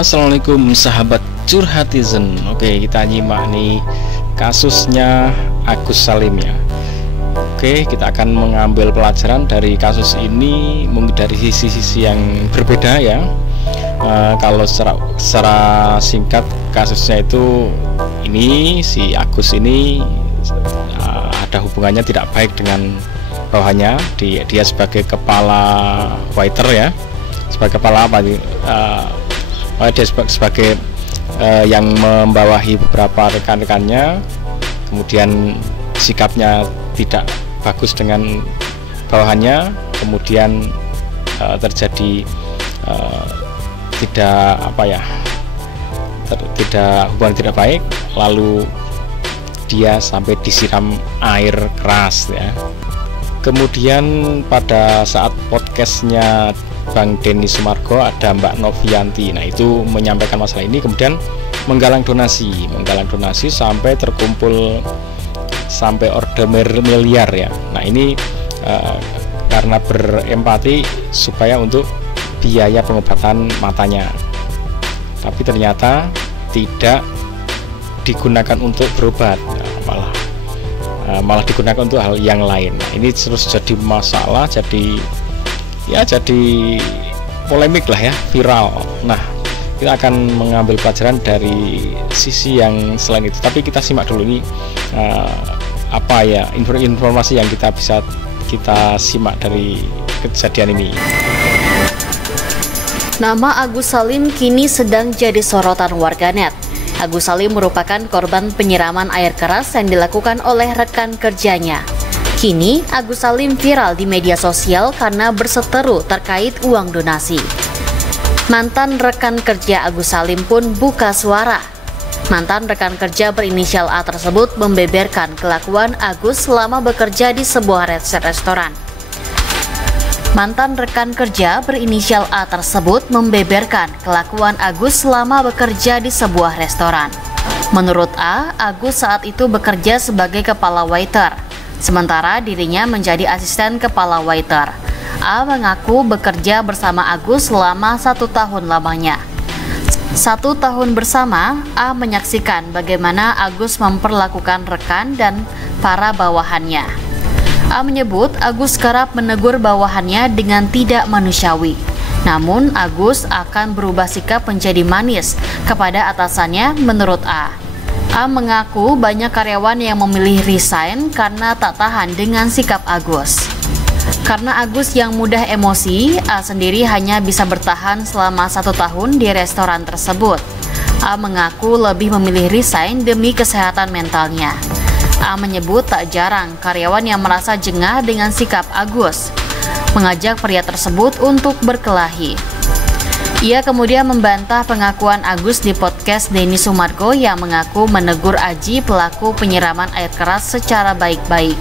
Assalamualaikum sahabat curhatizen. Oke, kita nyimak nih kasusnya Agus Salim ya. Oke, kita akan mengambil pelajaran dari kasus ini, mungkin dari sisi-sisi yang berbeda ya. Kalau secara singkat kasusnya itu, ini si Agus ini ada hubungannya tidak baik dengan bawahannya. Dia sebagai kepala waiter ya, sebagai kepala apa dia sebagai yang membawahi beberapa rekan-rekannya, kemudian sikapnya tidak bagus dengan bawahannya, kemudian terjadi hubungan tidak baik, lalu dia sampai disiram air keras ya. Kemudian pada saat podcastnya Bang Denny Sumargo ada Mbak Novianti, nah itu menyampaikan masalah ini, kemudian menggalang donasi sampai terkumpul sampai order miliar ya. Nah ini karena berempati supaya untuk biaya pengobatan matanya, tapi ternyata tidak digunakan untuk berobat, malah digunakan untuk hal yang lain. Nah, ini terus jadi masalah, jadi polemik lah ya, viral. Nah, kita akan mengambil pelajaran dari sisi yang selain itu, tapi kita simak dulu ini apa ya informasi yang bisa kita simak dari kejadian ini. Nama Agus Salim kini sedang jadi sorotan warganet. Agus Salim merupakan korban penyiraman air keras yang dilakukan oleh rekan kerjanya. Kini, Agus Salim viral di media sosial karena berseteru terkait uang donasi. Mantan rekan kerja Agus Salim pun buka suara. Mantan rekan kerja berinisial A tersebut membeberkan kelakuan Agus selama bekerja di sebuah restoran. Mantan rekan kerja berinisial A tersebut membeberkan kelakuan Agus selama bekerja di sebuah restoran. Menurut A, Agus saat itu bekerja sebagai kepala waiter, sementara dirinya menjadi asisten kepala waiter. A mengaku bekerja bersama Agus selama 1 tahun lamanya. 1 tahun bersama, A menyaksikan bagaimana Agus memperlakukan rekan dan para bawahannya. A menyebut Agus kerap menegur bawahannya dengan tidak manusiawi. Namun Agus akan berubah sikap menjadi manis kepada atasannya menurut A. A mengaku banyak karyawan yang memilih resign karena tak tahan dengan sikap Agus. Karena Agus yang mudah emosi, A sendiri hanya bisa bertahan selama 1 tahun di restoran tersebut. A mengaku lebih memilih resign demi kesehatan mentalnya. A menyebut tak jarang karyawan yang merasa jengah dengan sikap Agus, mengajak pria tersebut untuk berkelahi. Ia kemudian membantah pengakuan Agus di podcast Denny Sumargo yang mengaku menegur Aji pelaku penyiraman air keras secara baik-baik.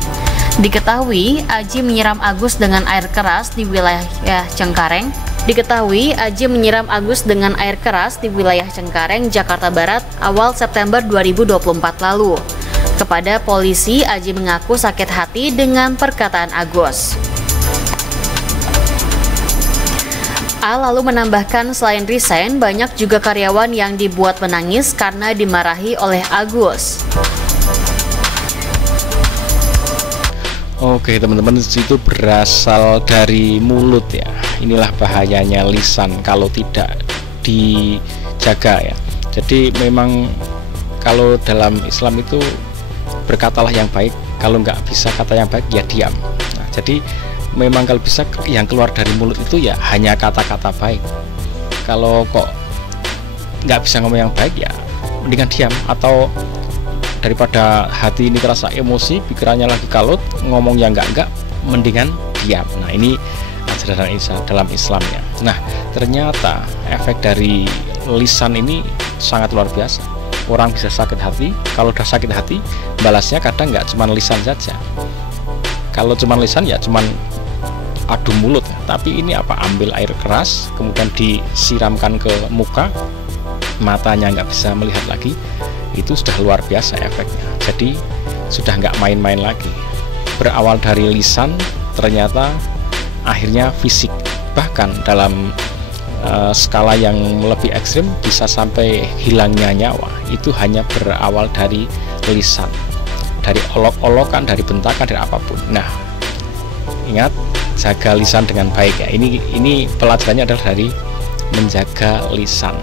Diketahui Aji menyiram Agus dengan air keras di wilayah Cengkareng. Jakarta Barat awal September 2024 lalu. Kepada polisi, Aji mengaku sakit hati dengan perkataan Agus. A lalu menambahkan selain resign, banyak juga karyawan yang dibuat menangis karena dimarahi oleh Agus. Oke teman-teman, itu berasal dari mulut ya. Inilah bahayanya lisan kalau tidak dijaga ya. Jadi memang kalau dalam Islam itu berkatalah yang baik, kalau nggak bisa kata yang baik ya diam. Nah, jadi memang kalau bisa yang keluar dari mulut itu ya hanya kata-kata baik. Kalau kok nggak bisa ngomong yang baik ya mendingan diam, atau daripada hati ini terasa emosi, pikirannya lagi kalut, ngomong yang enggak mendingan diam. Nah ini ajaran dalam Islam ya. Nah ternyata efek dari lisan ini sangat luar biasa. Orang bisa sakit hati, kalau udah sakit hati balasnya kadang nggak cuma lisan saja. Kalau cuma lisan ya cuma adu mulut ya. Tapi ini apa, ambil air keras kemudian disiramkan ke muka, matanya nggak bisa melihat lagi, itu sudah luar biasa efeknya. Jadi sudah nggak main-main lagi. Berawal dari lisan ternyata akhirnya fisik. Bahkan dalam skala yang lebih ekstrim bisa sampai hilangnya nyawa, itu hanya berawal dari lisan, dari olok-olokan, dari bentakan, dari apapun. Nah, ingat, jaga lisan dengan baik ya. Ini pelajarannya adalah dari menjaga lisan.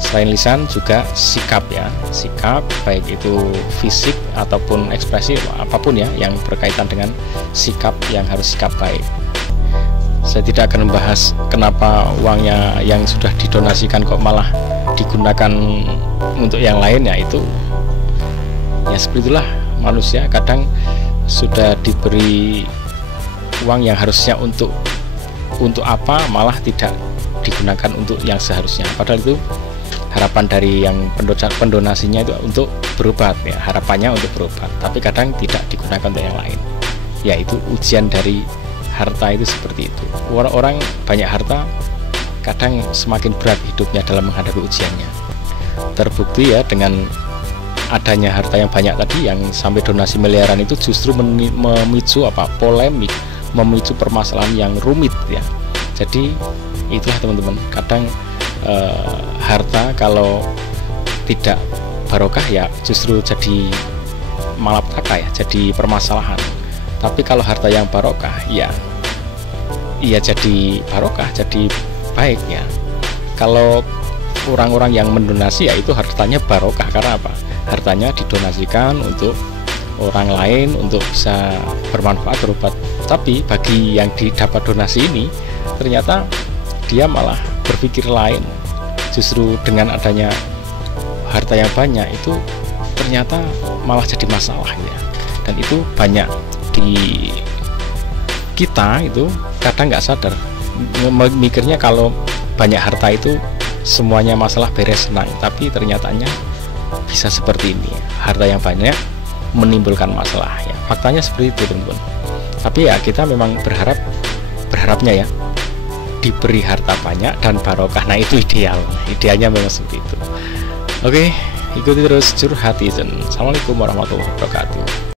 Selain lisan juga sikap ya, sikap baik itu fisik ataupun ekspresi apapun ya yang berkaitan dengan sikap, yang harus sikap baik. Saya tidak akan membahas kenapa uangnya yang sudah didonasikan kok malah digunakan untuk yang lain, ya itu ya seperti itulah manusia, kadang sudah diberi uang yang harusnya untuk apa malah tidak digunakan untuk yang seharusnya, padahal itu harapan dari yang pendonasinya itu untuk berobat ya, harapannya untuk berobat, tapi kadang tidak digunakan untuk yang lain. Yaitu ujian dari harta itu seperti itu. Orang banyak harta kadang semakin berat hidupnya dalam menghadapi ujiannya. Terbukti ya dengan adanya harta yang banyak tadi, yang sampai donasi miliaran itu justru memicu polemik, memicu permasalahan yang rumit ya. Jadi itulah teman-teman, kadang harta kalau tidak barokah ya justru jadi malapetaka ya, jadi permasalahan. Tapi kalau harta yang barokah ya jadi barokah, jadi baik ya. Kalau orang-orang yang mendonasi ya itu hartanya barokah, karena apa? Hartanya didonasikan untuk orang lain untuk bisa bermanfaat, berobat. Tapi bagi yang didapat donasi ini ternyata dia malah berpikir lain. Justru dengan adanya harta yang banyak itu ternyata malah jadi masalah ya. Dan itu banyak di kita itu kadang nggak sadar, mikirnya kalau banyak harta itu semuanya masalah beres, senang, tapi ternyatanya bisa seperti ini, harta yang banyak menimbulkan masalah ya. Faktanya seperti itu teman-teman. Tapi ya kita memang berharapnya ya diberi harta banyak dan barokah. Nah itu idealnya memang seperti itu. Oke, ikuti terus Curhat Izen. Assalamualaikum warahmatullahi wabarakatuh.